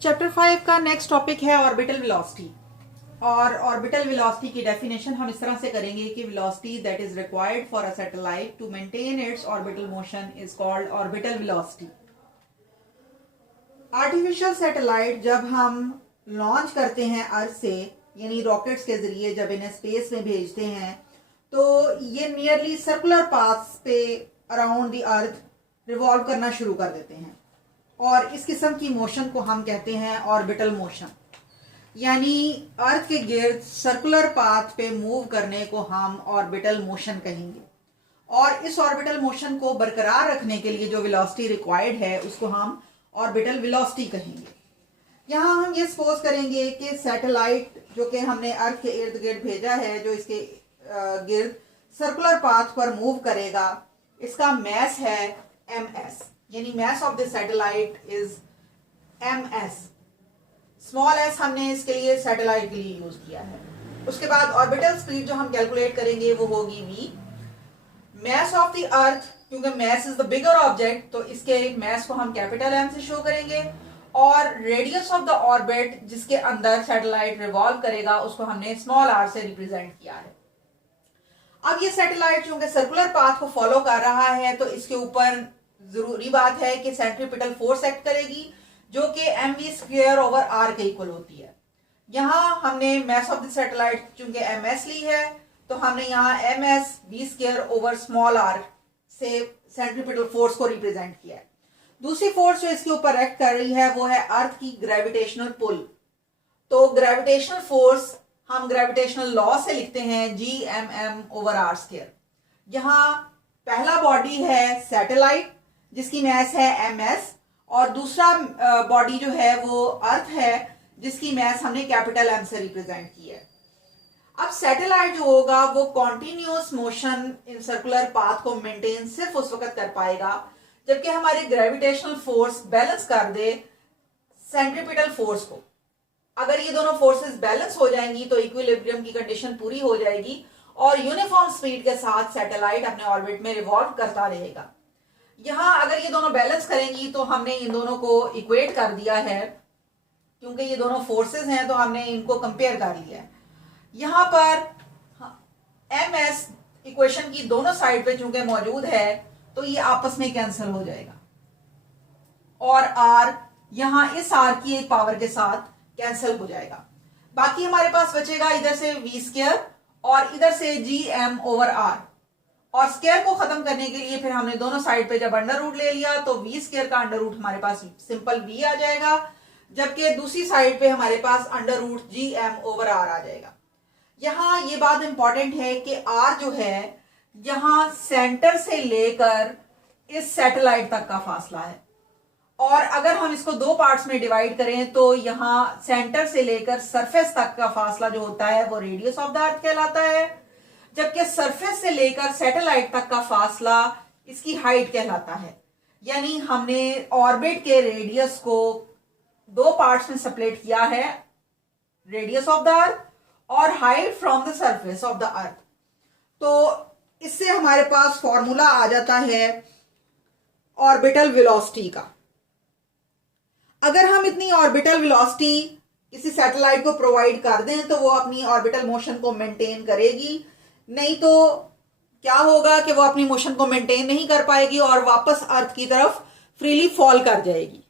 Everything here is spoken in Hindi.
चैप्टर 5 का नेक्स्ट टॉपिक है ऑर्बिटल वेलोसिटी। और ऑर्बिटल वेलोसिटी की डेफिनेशन हम इस तरह से करेंगे कि velocity that is required for a satellite to maintain its orbital motion is called orbital velocity. Artificial satellite जब हम लॉन्च करते हैं अर्थ से, यानी रॉकेट्स के जरिए जब इन्हें स्पेस में भेजते हैं, तो ये नियरली सर्कुलर पाथ्स पे अराउंड द अर्थ रिवॉल्व करना शुरू कर देते हैं और इस किस्म की मोशन को हम कहते हैं ऑर्बिटल मोशन। यानी अर्थ के गिर्द सर्कुलर पाथ पे मूव करने को हम ऑर्बिटल मोशन कहेंगे और इस ऑर्बिटल मोशन को बरकरार रखने के लिए जो वेलोसिटी रिक्वायर्ड है उसको हम ऑर्बिटल वेलोसिटी कहेंगे। यहाँ हम ये सपोज करेंगे कि सैटेलाइट जो कि हमने अर्थ के इर्द गिर्द भेजा है, जो इसके गिर्द सर्कुलर पाथ पर मूव करेगा, इसका मैस है ms, यानी mess of the satellite is ms। Small s हमने इसके लिए सैटेलाइट के लिए यूज किया है। उसके बाद ऑर्बिटल स्पीड जो हम कैलकुलेट करेंगे वो होगी v। Mass of the earth, क्योंकि mass is the bigger object, तो इसके मैस को हम कैपिटल M से शो करेंगे और रेडियस ऑफ द ऑर्बिट जिसके अंदर सैटेलाइट रिवॉल्व करेगा उसको हमने स्मॉल r से रिप्रेजेंट किया है। अब ये सैटेलाइट चूंकि सर्कुलर पाथ को फॉलो कर रहा है तो इसके ऊपर जरूरी बात है कि सेंट्रीपिटल फोर्स एक्ट करेगी जो कि mv² ओवर r के इक्वल होती है। यहाँ हमने मैस ऑफ द सैटेलाइट चूंकि ms ली है तो हमने यहाँ ms v² over small r से सेंट्रीपिटल फोर्स को रिप्रेजेंट किया है। दूसरी फोर्स जो इसके ऊपर एक्ट कर रही है वो है अर्थ की ग्रेविटेशनल पुल। तो ग्रेविटेशनल फोर्स हम ग्रेविटेशनल लॉ से लिखते हैं gmm ओवर r²। यहाँ पहला बॉडी है सैटेलाइट जिसकी मैस है ms और दूसरा बॉडी जो है वो अर्थ है जिसकी मैस हमने कैपिटल M से रिप्रेजेंट की है। अब सैटेलाइट जो होगा वो continuous motion in circular path को मेंटेन सिर्फ उस वक्त कर पाएगा जबकि हमारी ग्रेविटेशनल फोर्स बैलेंस कर दे सेंट्रीपिटल फोर्स को। अगर ये दोनों फोर्सेस बैलेंस हो जाएंगी तो इक्विलिब्रियम की कंडीशन पूरी हो जाएगी और यूनिफॉर्म स्पीड के साथ सैटेलाइट अपने ऑर्बिट में रिवॉल्व करता रहेगा। यहाँ अगर ये दोनों बैलेंस करेंगी तो हमने इन दोनों को इक्वेट कर दिया है, क्योंकि ये दोनों फोर्सेस हैं तो हमने इनको कंपेयर कर लिया है। यहाँ पर ms इक्वेशन की दोनों साइड पे चूंकि मौजूद है तो ये आपस में कैंसिल हो जाएगा और r यहाँ इस r की एक पावर के साथ कैंसिल हो जाएगा। बाकी हमारे पास बचेगा इधर से v² और इधर से gm ओवर r। और स्क्वायर को खत्म करने के लिए फिर हमने दोनों साइड पे जब अंडर रूट ले लिया तो v² का अंडर रूट हमारे पास सिंपल v आ जाएगा, जबकि दूसरी साइड पे हमारे पास under root gm over r आ जाएगा। यहाँ ये बात इंपॉर्टेंट है कि r जो है यहाँ सेंटर से लेकर इस सैटेलाइट तक का फासला है और अगर हम इसको दो पार्ट्स में डिवाइड करें तो यहाँ सेंटर से लेकर सरफेस तक का फासला जो होता है वो रेडियस ऑफ द अर्थ कहलाता है, जबकि सरफेस से लेकर सैटेलाइट तक का फासला इसकी हाइट कहलाता है। यानी हमने ऑर्बिट के रेडियस को दो पार्ट्स में सेपरेट किया है, रेडियस ऑफ द अर्थ और height from the surface of the अर्थ। तो इससे हमारे पास फॉर्मूला आ जाता है ऑर्बिटल वेलोसिटी का। अगर हम इतनी ऑर्बिटल वेलोसिटी किसी सैटेलाइट को प्रोवाइड कर दें तो वो अपनी ऑर्बिटल मोशन को मेंटेन करेगी, नहीं तो क्या होगा कि वो अपनी मोशन को मेंटेन नहीं कर पाएगी और वापस अर्थ की तरफ फ्रीली फॉल कर जाएगी।